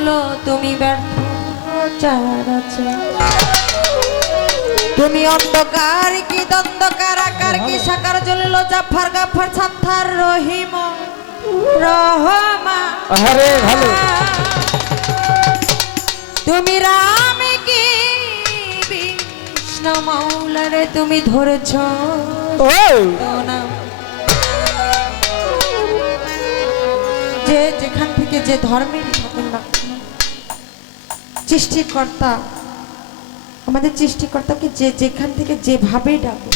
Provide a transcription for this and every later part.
হলো তুমি ব্যর্থ চারাচে তুমি অন্ধকার কি দ্বন্দ্বকার আকার কি সাকার জ্বলিল জাফর গাফর ছাত্তার রহিম রহমা আরে ভালো তুমি রাম কি বিষ্ণু মাওলারে তুমি ধরেছ নাম যে যেখান থেকে যে ধর্মের থাকুন না সৃষ্টিকর্তা আমাদের সৃষ্টিকর্তাকে যে যেখান থেকে যেভাবে ডাকে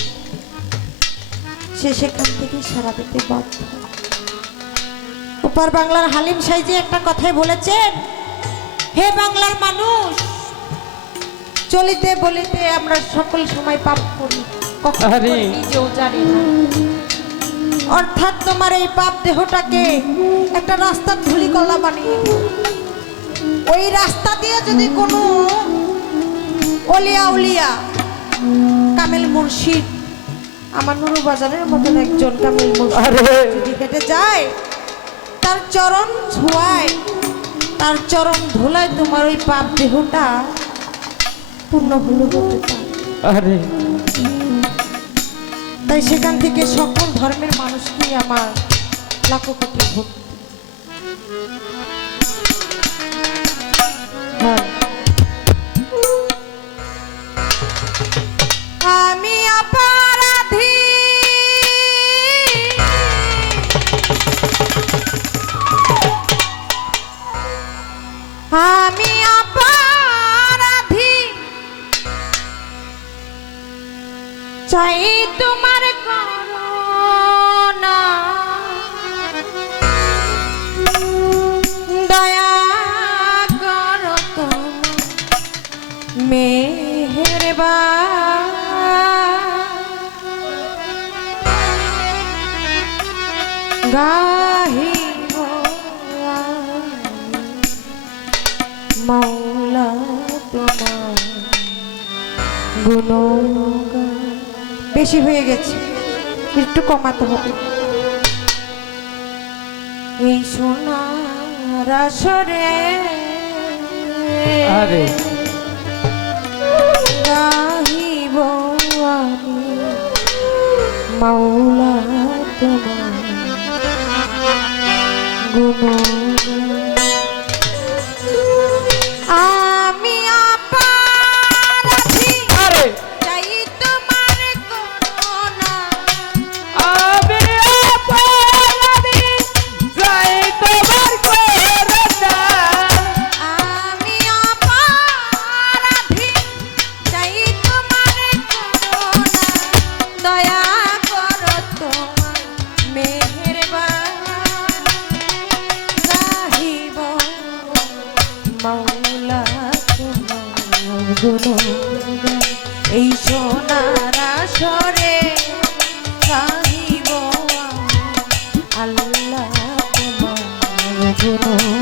সে সেখান থেকে সারা দিতে বাধ্য। উপর বাংলার হালিম সাইজি একটা কথাই বলেছেন, হে বাংলার মানুষ চলিতে বলিতে আমরা সকল সময় পাপ করি কখন নিজেও জানি না। অর্থাৎ তোমার এই পাপ দেহটাকে একটা রাস্তার ধুলিকণা বানিয়ে ওই রাস্তা দিয়ে যদি কোনো অলিয়া উলিয়া কামেল মুর্শিদ আমার নুরু বাজারের মতন একজন কামেল মুর্শিদ যদি হেঁটে যায় তার চরণ ছোঁয়ায় তার চরণ ধুলায় তোমার ওই পাপ দেহটা পূর্ণ হলো হতে পারে। তাই সেখান থেকে সকল ধর্মের মানুষকে আমার লাখো কোটি ভক্তি। আমি অপরাধী আমি অপরাধী চাই তোমার করুণা দয়া করো তোমার মেহেরবান গাহিব মাওলা তোমার গুণগান। বেশি হয়ে গেছে, একটু কমাতে হবে। এই সোনার আসরে গাহিব আমি মাওলা তোমার গুণগান। আমি অপরাধী চাই তোমার করুণা আমি অপরাধী চাই তোমার করুণা আমি অপরাধী চাই তোমার করুণা দয়া করো তোমার মেহেরবান গাহিব মাওলা তোমার গুণগান। এই সোনার আসরে গাহিব আল্লাহ তোমার গুণগান।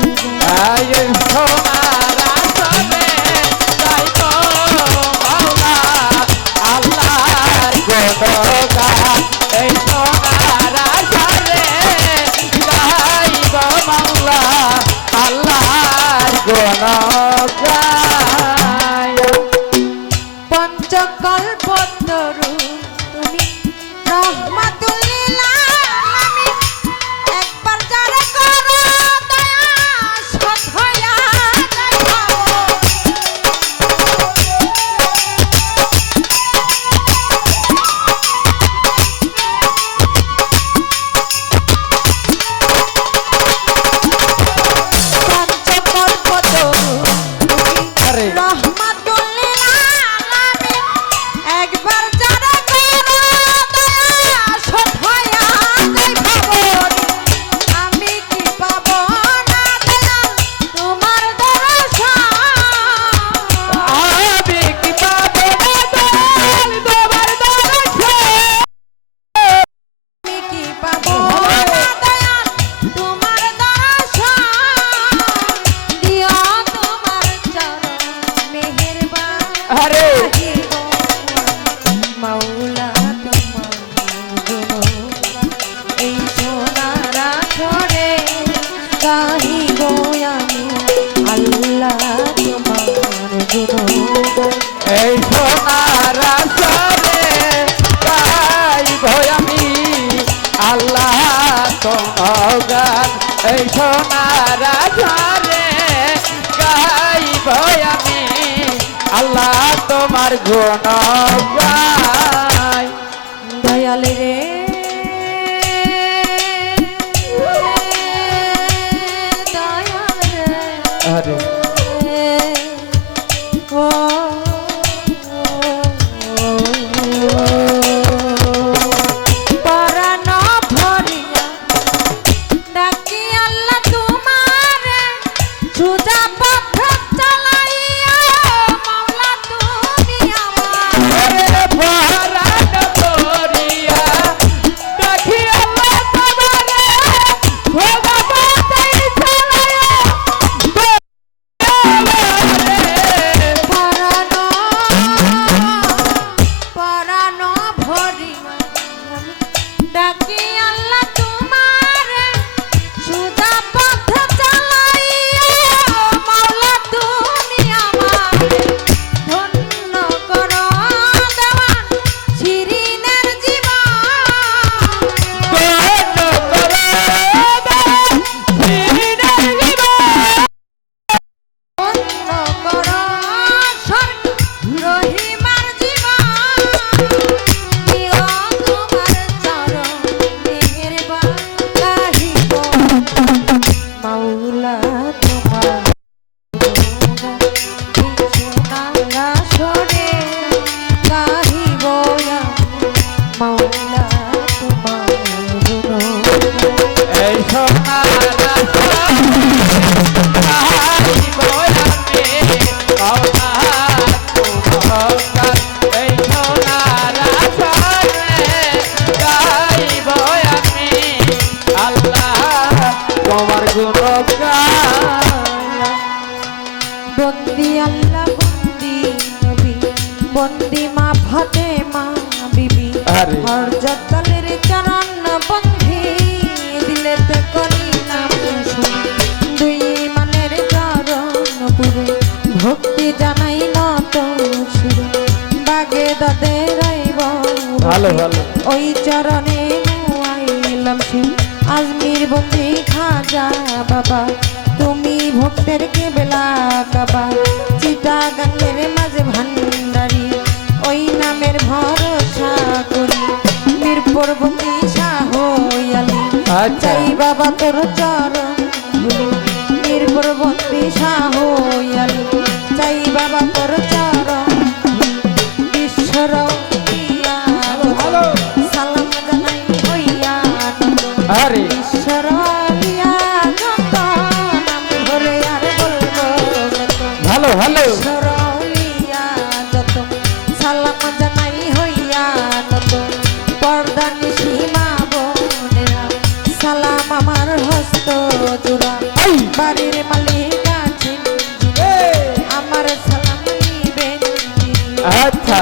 পঞ্চকল্পতরু তুমি রহমাতুল লিল আলামিন একবার যারে করো দয়া তোমার গুণ গাই দয়াল রে দয়াল রে আরে ও পরাণ ভরিয়া ডাকি আল্লাহ তোমারে সুজা পথ চালাইয়া মাওলা তুমি আমার পরাণ ভরিয়া ডাকি আল্লাহ তোমারে সুজা পথ চালাইয়া পরাণ ভরিয়া ডাকি আল্লাহ তোমারে সুজা পথ চালাইয়া মাওলা তুমি আমারে ধন্য করো দেওয়ান শিরিনের জীবন ধন্য করো স্বর্গ রহিমার জীবন প্রিয় তোমার চরণ মেহেরবান গাহিব মাওলা তোমার সোনাঙ্গা সরে গাহিব মাওলা তোমার গুণগান। এই সোনারা গাইব আমি মাওলা তোমার এই সোনারা গাইব আমি আল্লাহ তোমার গুণ গাই বন্দি আল্লাহ বন্দি নবী বন্দি মা ফাতেমা বিবি আরে। হরজতলের চরণ বন্ধি দিলে তে করি নাম শুনি দুই মানের চরণ পুরে ভক্তি জানাই নত শিরে বাগে দদে রাইব ভালো ভালো ওই চরণে নুয়াইলাম শিব আজমির বন্দি খাজা বাবা তুমি ভক্তের কেবলা কাবা চিটাগাঙ্গের মাঝে ভান্ডারি ওই নামের ভরসা করি মিরপুর বন্দি শাহ আলী আচ্ছা। চাই বাবা তোর চরণ ধুলি মিরপুর বন্দি শাহ আলী চাই বাবা তোর চরণ ঈশ্বর সালাম জানাই হইয়া আরে ঈশ্বর যত নাম ধরে আর বলবো কত। ভালো ভালো ঈশ্বর যত সালাম জানাই হইয়া নত পর্দা নিশিমা বোনেরা সালাম আমার হস্ত জোড়া এই। বাড়ির মালিক আছেন যিনি, আমার সালাম নিবেন তিনি। আচ্ছা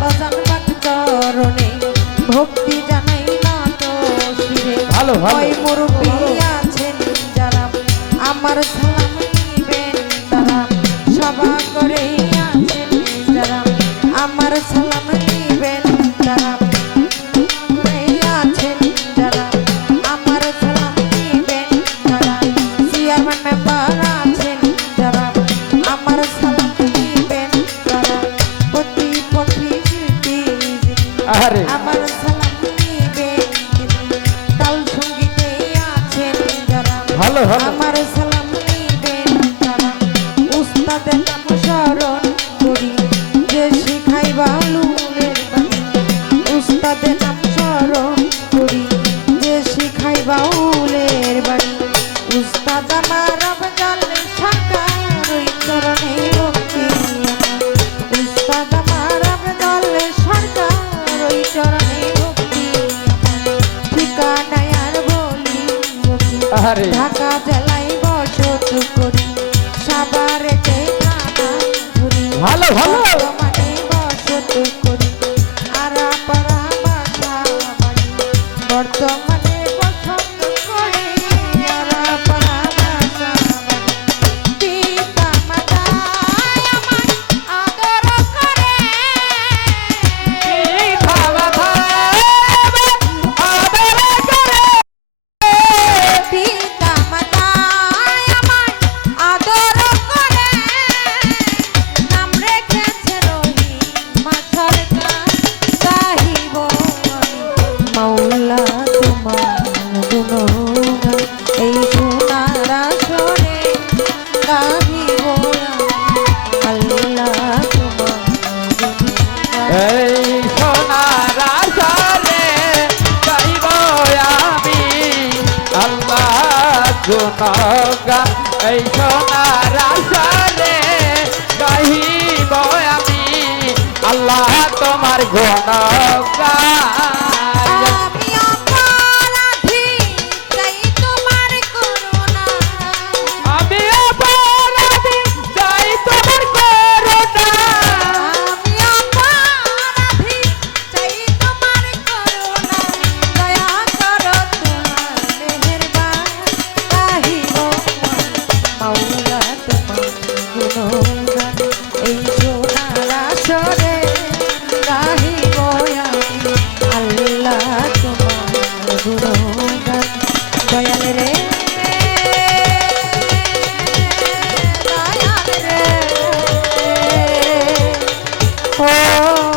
বাজান বাক চরণে ভক্তি জানাই নত শিরে ভালো ভালো ওই মুরব্বী আছেন যারা আমার সালাম নিবেন তারা সভা করে আছেন যারা আমার সালাম নিবেন তারা এই আছেন যারা আমার সালাম নিবেন তারা চেয়ারম্যান মেম্বার আছেন যারা আমার সালাম নিবেন তারা প্রতিপক্ষী শিল্পী যিনি আরে আমার সালাম নিবেন তিনি। তাল সঙ্গীতে আছেন যারা ভালো ভালো আমার সালাম নিবেন তারা উস্তাদের নাম স্মরণ করি যে শিখাইবা লুলের বাণী উস্তাদের নাম স্মরণ করি যে শিখাইবা উলের বাণী উস্তাদ আমার আফজাল সরকার ওই চরণে ভক্তি আমার উস্তাদ আমার আফজাল সরকার ওই চরণে ভক্তি আমার ঠিকানায় আর বলি বলি আরে ঢাকা জেলায় বসত করি সাভারেতে থানা গুণগান এই সোনার আসরে গাহিব আমি আল্লাহ তোমার গুণগান আমি অপরাধী চাই তোমার করুণা আমি অপরাধী চাই তোমার করুণা আমি অপরাধী চাই তোমার করুণা দয়া করো তোমার মেহেরবান গাহিব মাওলা তোমার গুণগান এই সোনার আসরে গাহিব আমি আল্লাহ তোমার গুণগান দয়াল রে দয়াল রে ও